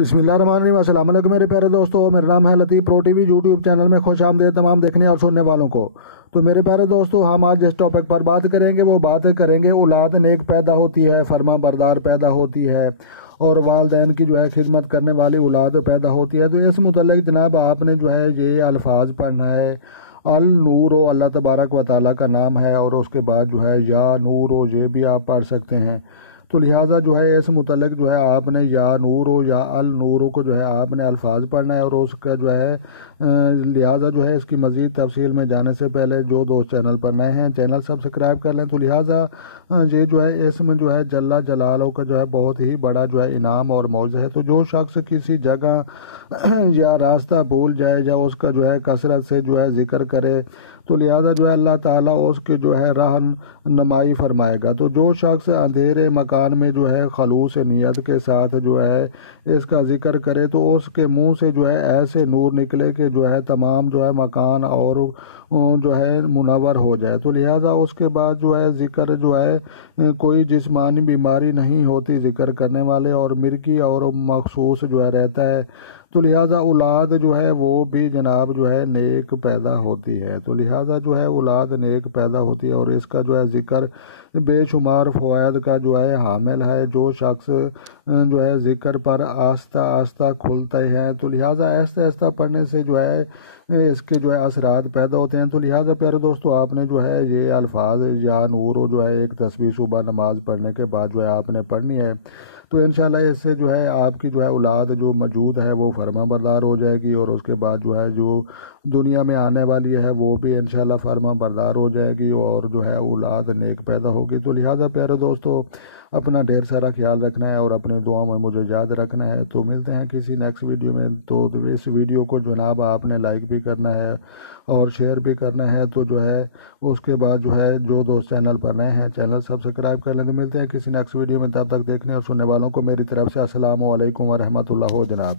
बिस्मिल्लाहिर्रहमानिर्रहीम। अस्सलाम वालेकुम मेरे प्यारे दोस्तों, मेरा नाम है लतीफ़। प्रो टीवी यूट्यूब चैनल में खुश आमदीद तमाम देखने और सुनने वालों को। तो मेरे प्यारे दोस्तों, हम आज जिस टॉपिक पर बात करेंगे वो बात करेंगे औलाद नेक पैदा होती है, फर्मा बरदार पैदा होती है और वालदैन की खिदमत करने वाली औलाद पैदा होती है। तो इस मुतल्लिक जनाब आपने ये अल्फाज पढ़ना है। अल नूर हो अल्लाह तबारक व तआला का नाम है और उसके बाद या नूर हो, ये भी आप पढ़ सकते हैं। तो लिहाजा इस मुतल्लिक आपने या नूर हो या अल नूर को आपने अल्फाज पढ़ना है और उसका लिहाजा इसकी मज़ीद तफसील में जाने से पहले जो दोस्त चैनल पर नए हैं चैनल सब्सक्राइब कर लें। तो लिहाजा ये इसमें जल्ला जलालो का बहुत ही बड़ा इनाम और मौज है। तो जो शख्स किसी जगह या रास्ता भूल जाए या उसका कसरत से जिक्र करे तो लिहाजा अल्लाह ताला उसके राह नमाई फरमाएगा। तो जो शख्स अंधेरे मकान में खलूस नियत के साथ इसका जिक्र करे तो उसके मुंह से ऐसे नूर निकले कि तमाम मकान और मुनव्वर हो जाए। तो लिहाजा उसके बाद जिक्र कोई जिस्मानी बीमारी नहीं होती जिक्र करने वाले, और मिर्गी और मखसूस रहता है। तो लिहाजा औलाद वो भी जनाब नेक पैदा होती है। तो लिहाजा औलाद नेक पैदा होती है और इसका जिक्र बेशुमार फ़वाइद का हामिल है। जो शख्स जिक्र पर आस्ता आस्ता खुलते हैं तो लिहाजा आहिस्ता आहिस्ता पढ़ने से इसके असरात पैदा होते हैं। तो लिहाजा प्यारे दोस्तों, आपने ये अल्फाज या नूर एक तस्बीह सुबह नमाज पढ़ने के बाद आपने पढ़नी है। तो इंशाल्लाह इससे आपकी औलाद जो मौजूद है वो फर्मा बरदार हो जाएगी और उसके बाद जो दुनिया में आने वाली है वो भी इंशाल्लाह फर्मा बरदार हो जाएगी और औलाद नेक पैदा होगी। तो लिहाजा प्यारे दोस्तों, अपना ढेर सारा ख्याल रखना है और अपने दुआ में मुझे याद रखना है। तो मिलते हैं किसी नेक्स्ट वीडियो में। तो इस वीडियो को जनाब आपने लाइक भी करना है और शेयर भी करना है। तो उसके बाद जो दोस्त चैनल पर नए हैं चैनल सब्सक्राइब कर लें। तो मिलते हैं किसी नेक्स्ट वीडियो में, तब तक देखने और सुनने वालों को मेरी तरफ से अस्सलामु अलैकुम व रहमतुल्लाह हो जनाब।